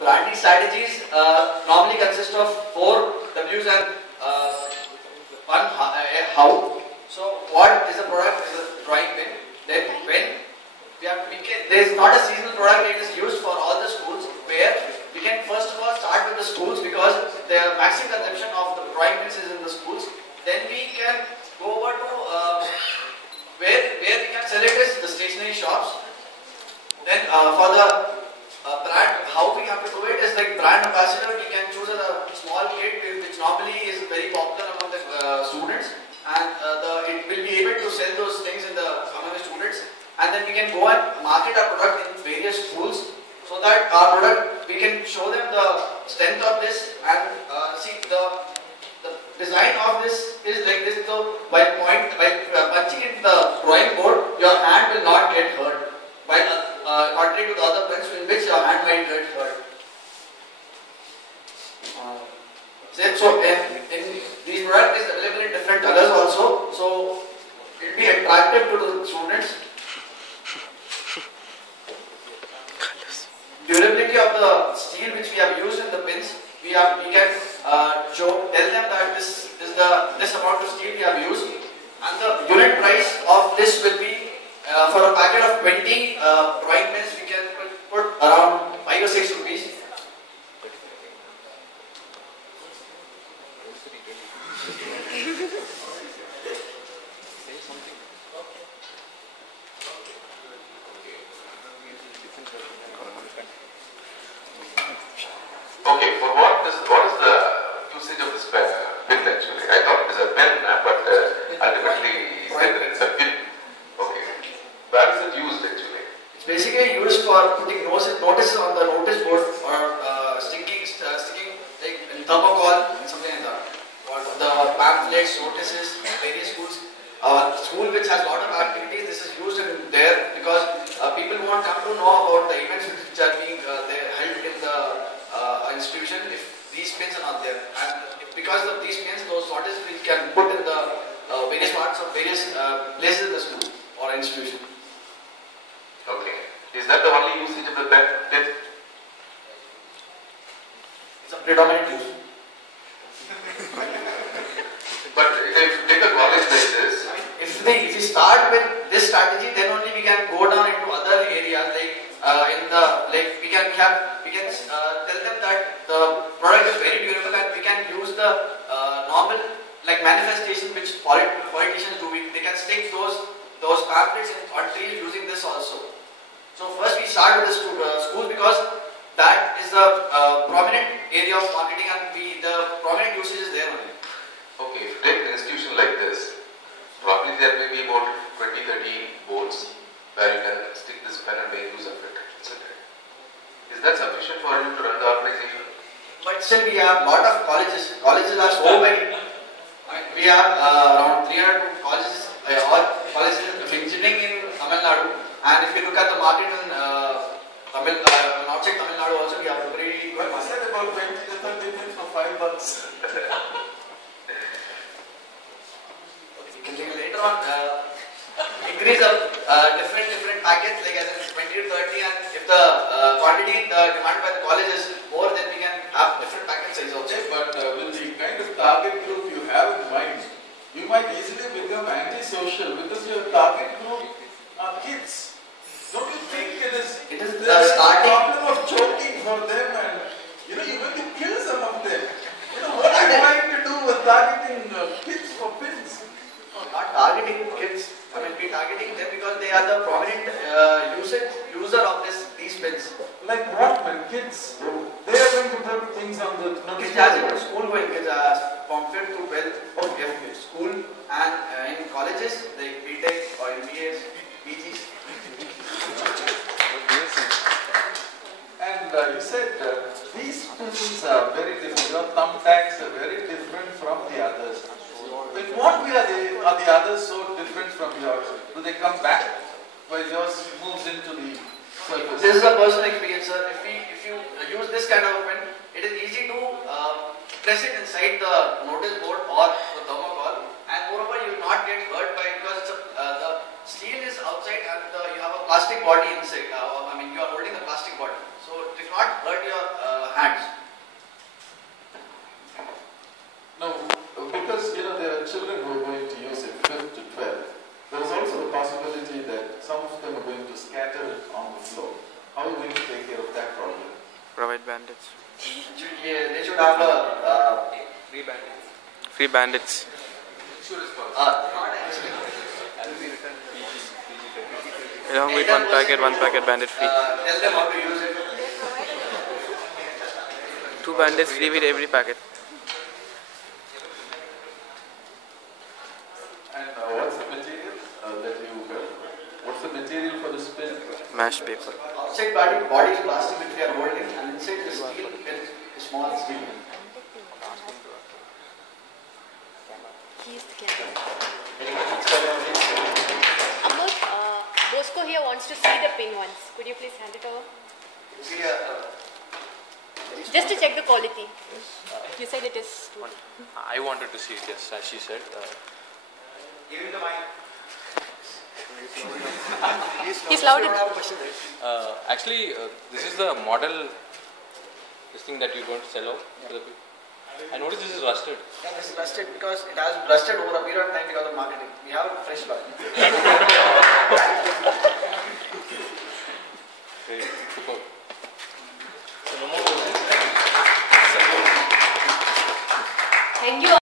Branding strategies normally consist of 4 W's and one how. So what is the product? Is a drawing pen. Then when there is not a seasonal product, it is used for all the schools, where we can first of all start with the schools because the maximum consumption of the drawing pens is in the schools. Then we can go over to where we can sell it is the stationery shops. Then for the brand, how we have to do it is like brand ambassador. We can choose a small kit which normally is very popular among the students, and it will be able to sell those things among the students. And then we can go and market our product in various schools, so that our product, we can show them the strength of this and see the design of this is like this. So by punching into the drawing board, your hand will not get hurt. While contrary to the other pens in which your hand might get hurt. So in these products is available in different colors also. So it will be attractive to the students. Durability of the steel which we have used in the pins, we can tell them that this is this amount of steel we have used, and the unit price of this will be for a packet of 20 drawing pens, we can put around 5 or 6 rupees. Okay, for what is the usage of this pen actually? I thought it is a pen, but ultimately you said that it's a pin. Okay, where is it used actually? It's basically used for putting notices on the notice board, or sticking like in thermocol and something like that. Or the pamphlets, notices, various schools. School which has a lot of activities, this is used in there because people want come to know about the events which are being held in the institution if these pins are not there. And because of these pins, those notices we can put in the various parts of various places in the school or institution. Okay. Is that the only usage of the pen? It's a predominant use. But if you take a college like this, if we start with this strategy, then only we can go down into other areas we can tell them that the product is very durable and we can use the normal manifestation which politicians do. They can stick those pamphlets on trees using this also. So first we start with the schools because that is the prominent area of marketing and the prominent usage is there only. okay, if you take an institution like this, probably there may be about 20-30 boards where you can stick this pen and make use of it, isn't it? Is that sufficient for you to run the organization? But still we have a lot of colleges. Colleges are so many. We have around 300 colleges, all colleges of engineering in Tamil Nadu. And if you look at the market in outside Tamil Nadu also, we have a very good market. I said about 20 to 30 things for $5. You can take later on increase of different packets like as in 20 to 30, and if the quantity demanded by the college is more, then we can have different packet size also. Okay, but with the kind of target group you have in mind, you might easily become antisocial because your target group are kids. Don't you think it is the starting problem of choking for them, and you're going to kill some of them? What are you trying to do with targeting kids for pins? Not targeting kids. We're targeting them because they are the prominent user of these pens. Like what, man? Kids? They are going to put things on the Kids as in school going, kids from 5th to 12th, okay, school and in colleges like BTech or MBAs, PGs. And you said these pins are very different. Your thumbtacks are very different from the others. In what way are the others so different from yours? Do they come back while yours moves into the surface? This is a personal experience, sir. If you use this kind of a pen, it is easy to press it inside the notice board or the thermocol, and moreover you will not get hurt by it because the steel is outside and you have a plastic body inside. You are holding the plastic body, so it will not hurt your hands. No, because there are children who are going to use it 5th to 12th. There is also a possibility that some of them are going to scatter it on the floor. How are you going to take care of that problem? Provide bandits. They should have a Free bandits. Free bandits. Insurance policy. not actually. Along with one packet bandit free. Tell them how to use it. 2 bandits free with every packet. And what's the material that you got? What's the material for the spin? Mashed paper. Outside body is plastic which we are holding, and inside the steel is small steel. He's the camera. Amut, Bosco here wants to see the pin once. Could you please hand it over? See, Just to check the quality. You said it is too. I wanted to see it, yes, as she said. give him the mic. He's loud. Actually, this is the model, this thing that you're going to sell out to the people. I noticed this is rusted. Yeah, this is rusted because it has rusted over a period of time because of marketing. We have a fresh lot.